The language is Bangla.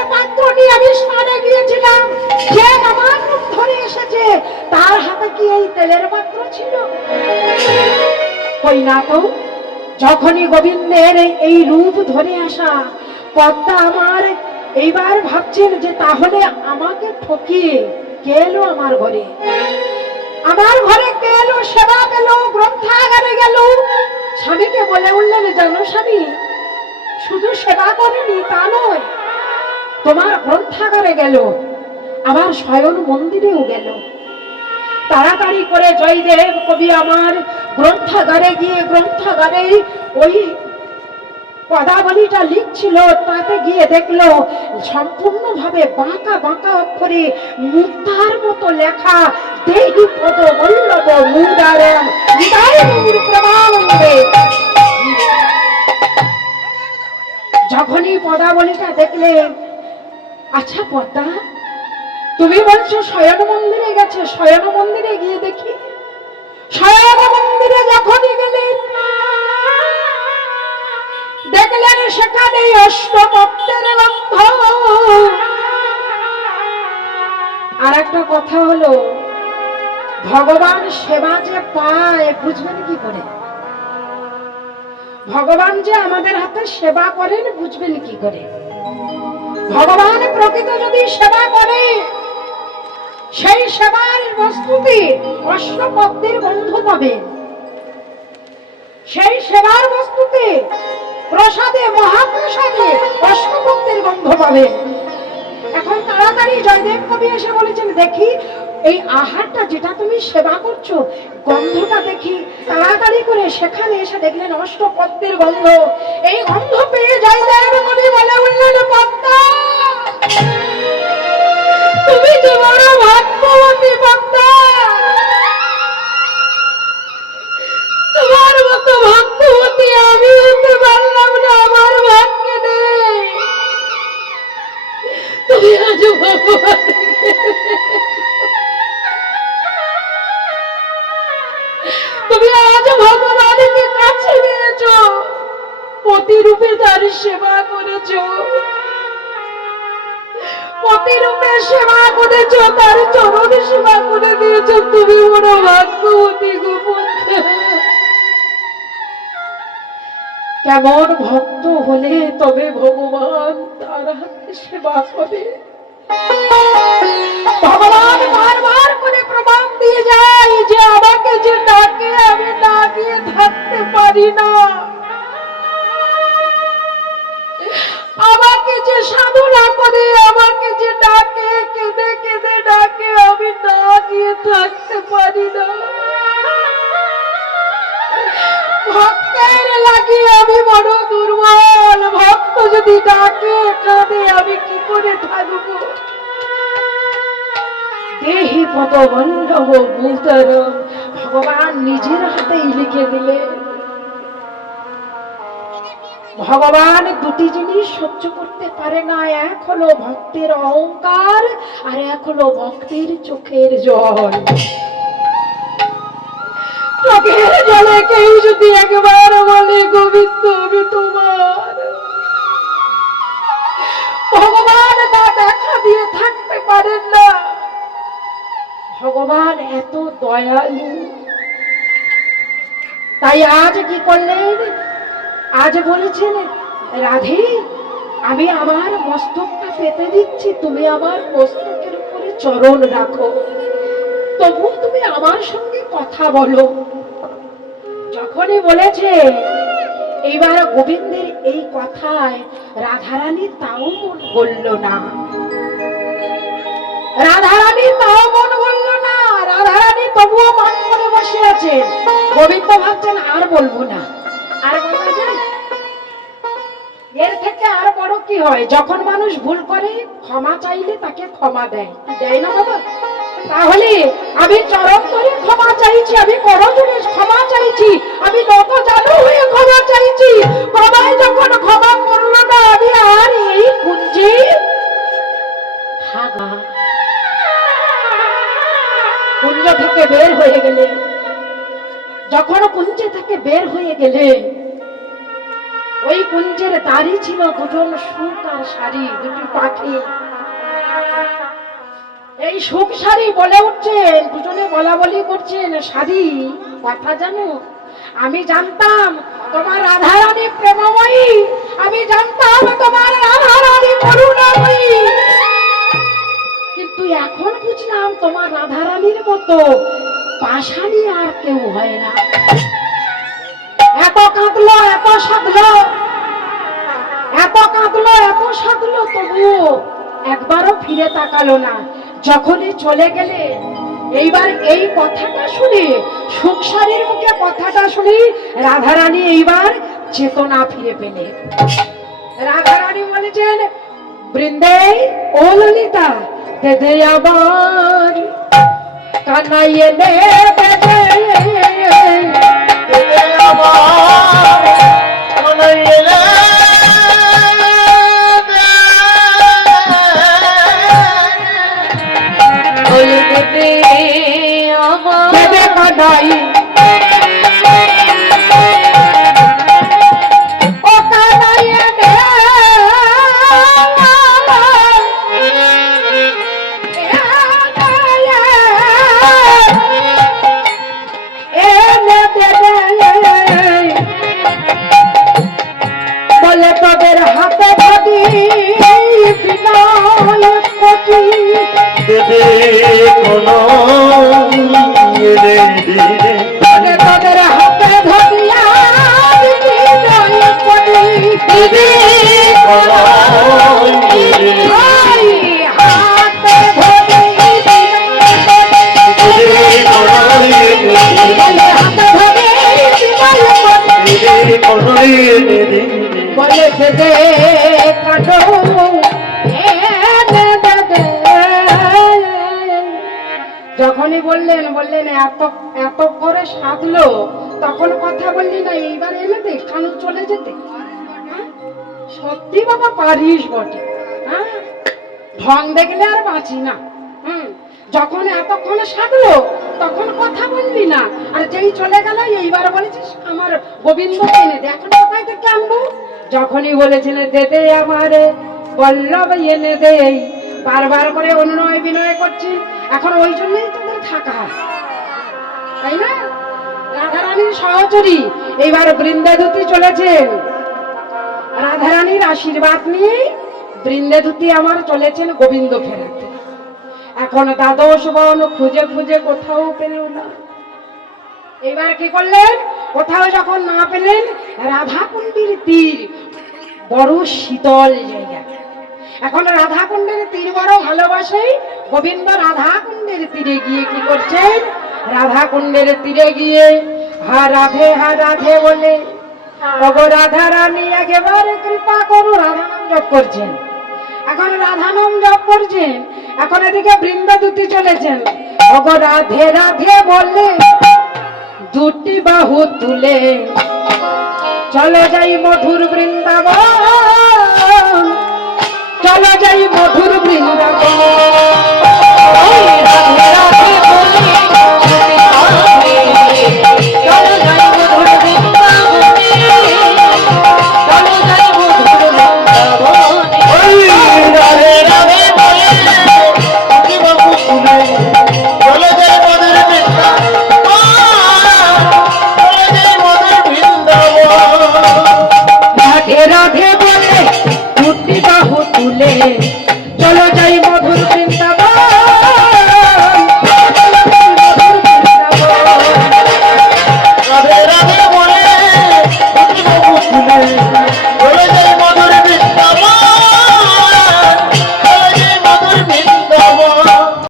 তেলের পাত্র নিয়ে আমি স্নানে গিয়েছিলাম, যে আমার রূপ ধরে এসেছে তার হাতে কি এই তেলের পাত্র ছিল? কই না তো। যখনই গোবিন্দের এই রূপ ধরে আসা, পদ্মা আমার এইবার ভাবছেন যে তাহলে আমাকে ঠকিয়ে কে এলো আমার ঘরে, আমার ঘরে কে এলো, সেবা পেল, গ্রন্থাগারে গেল। স্বামীকে বলে উঠলেন, জানো স্বামী, শুধু সেবা করেনি তা নয়, তোমার গ্রন্থাগারে গেল, আবার শয়ন মন্দিরেও গেল। তাড়াতাড়ি করে জয়দেব কবি আমার গ্রন্থাগারে গিয়ে গ্রন্থাগারে ওই পদাবলীটা লিখছিল, তাতে গিয়ে দেখলো সম্পূর্ণভাবে বাঁকা বাঁকা অক্ষরে মুক্তার মতো লেখা, দেহি পদ বল্লভ মুদারম বিদায়ুর প্রমাণে। যখনই পদাবলীটা দেখলেন, আচ্ছা পদ্মা, তুমি বলছো শয়ন মন্দিরে গেছে, শয়ন মন্দিরে গিয়ে দেখি। শয়ন মন্দিরে যখনই গেলেন দেখলেন সেখানে অষ্টপত্রের গন্ধ। আর একটা কথা হলো, ভগবান সেবা যে পায় বুঝবেন কি করে? ভগবান যে আমাদের হাতে সেবা করেন বুঝবেন কি করে? ভগবান প্রকৃত যদি সেবা করে, সেই সেবার বস্তুতে অষ্টপত্রের গন্ধ পাবে, সেই সেবার বস্তুতে প্রসাদে মহাপ্রসাদে অষ্টপত্রের গন্ধ পাবে। এখন তাড়াতাড়ি জয়দেব কবি এসে বলেছেন, দেখি এই আহারটা যেটা তুমি সেবা করছো, গন্ধটা দেখি। তাড়াতাড়ি করে সেখানে এসে দেখলেন অষ্টপত্রের গন্ধ। এই গন্ধ পেয়ে জয়দেব কবি বলে উঠলেন, পদ্মা, তুমি যে বড় ভাগ্যবতী পদ্মা, তোমার মতো ভাগ্যবতী আমি হতে পারলাম না, আমার ভাগ্যে নেই। তুমি আজ ভগবান, তুমি আজ ভগবানকে কাছে পেয়েছ, প্রতিরূপে তার সেবা করেছ, প্রতিরূপে সেবা করেছ, তার চরণে সেবা করে দিয়েছ। তুমি বড় ভাগ্যবতী গো পদ্মা। কেমন ভক্ত হলে তবে ভগবান তার হাতে সেবা করে? ভগবান বারবার করে প্রমাণ দিয়ে যায় যে আমাকে যে ডাকে আমি না গিয়ে থাকতে পারি না, আমাকে যে সাধনা করে, আমাকে যে ডাকে, কেঁদে কেঁদে ডাকে, আমি না গিয়ে থাকতে পারি না। ভক্তের লাগি আমি বড় দুর্বল, ভক্ত যদি ডাকে কাঁদে আমি কি করে থাকবো? দেহি পদ বল্লভ মুদারম, ভগবান নিজের হাতেই লিখে দিলেন। ভগবান দুটি জিনিস সহ্য করতে পারে না, এক হলো ভক্তের অহংকার, আর এক হলো ভক্তের চোখের জল। চোখের জলে কেউ যদি একবার বলে গোবিন্দ আমি তোমার, ভগবান না দেখা দিয়ে থাকতে পারেন না। ভগবান এত দয়ালু। তাই আজ কি করলেন? আজ বলেছেন, রাধে, আমি আমার মস্তকটা পেতে দিচ্ছি, তুমি আমার মস্তকের উপরে চরণ রাখো, তবু তুমি আমার সঙ্গে কথা বলো। যখনই বলেছে, এইবার গোবিন্দের এই কথায় রাধারানী তাও মন বলল না, রাধারানী তাও মন বলল না। রাধারানী তবুও মান করে বসে আছে। গোবিন্দ ভাবছেন আর বলবো না, আর বলা যায়? এর থেকে আর বড় কি হয়? যখন মানুষ ভুল করে ক্ষমা চাইলে তাকে ক্ষমা দেয়, দেয় না বাবা? তাহলে আমি চরম করে ক্ষমা চাইছি, আমি করজোড়ে ক্ষমা চাইছি, আমি নত জানু হয়ে ক্ষমা চাইছি। বাবাই যখন ক্ষমা করলো না, আমি আর এই কুঞ্জে থাকবো। কুঞ্জ থেকে বের হয়ে গেলে, যখন কুঞ্জে থেকে বের হয়ে গেলে ওই কুঞ্জের দাড়ি ছিল দুজন সুখ আর শাড়ি, দুটি পাখি। এই সুখ শাড়ি বলে উঠছেন, দুজনে বলা বলি করছেন, শাড়ি কথা জানো, আমি জানতাম তোমার রাধারানী প্রেমময়ী, আমি জানতাম তোমার রাধারানী করুণাময়ী, কিন্তু এখন বুঝলাম তোমার রাধারানীর মতো পাষাণী আর কেউ হয় না। এত কাঁদলো, এত সাধলো, এত কাঁদলো, এত সাধলো, তবুও একবারও ফিরে তাকালো না। যখনই চলে গেলে এইবার এই কথাটা শুনে, সুখসারীর মুখে কথাটা শুনি, রাধারানী এইবার চেতনা ফিরে পেলে। রাধারানী বলেছেন, বৃন্দে ও ললিতা, দে আবার কানাই এনে কানাই ও কানাই এনে বলে তোদের হাতে ভাবি বিনয় কোটি তোদের হাতে ভাবিয়া বিনয় কোটি হাতে বলে দে কাটো যখনই বললেন এত এত করে সাধলো, তখন কথা বললি না, এইবার এলে দে কানু চলে যেতে। সত্যি বাবা পারিস বটে, হ্যাঁ ঢং দেখলে আর বাঁচি না। যখন এতক্ষণে সাধলো তখন কথা বললি না, আর যেই চলে গেল এইবার বলেছিস আমার গোবিন্দ এনে দে, এখন কোথায় থেকে আনবো? যখনই বলেছিল দে দে আমার বল্লভ এনে দে, বারবার করে অনুনয় বিনয় করছি, এখন ওই জন্যই তোদের থাকা, তাই না? রাধারানীর সহচরী এইবার বৃন্দাধুতি চলেছেন, রাধারানীর আশীর্বাদ নিয়ে বৃন্দাধুতি আমার চলেছেন গোবিন্দ ফেরাতে। এখন দ্বাদশ বন খুঁজে খুঁজে কোথাও পেল না। এবার কি করলেন? কোথাও যখন না পেলেন, রাধাকুণ্ডের তীর বড় শীতল জায়গা। এখন রাধাকুণ্ডের তীর বড় ভালোবাসে, গোবিন্দ রাধাকুণ্ডের তীরে গিয়ে কি করছেন? রাধাকুণ্ডের তীরে গিয়ে হা রাধে বলে, ওগো রাধা রানী একেবারে কৃপা করো, রাধা নাম জপ করছেন। এখন রাধা নাম জপ করছেন, এখন এদিকে বৃন্দাদূতি চলেছেন। ওগো রাধে রাধে বলে দুটি বাহু তুলে চলো যাই মধুর বৃন্দাবন, চলো যাই মধুর বৃন্দাবন। রাধে বলে দুটি বাহু তুলে চলো যাই মধুর বৃন্দাবন।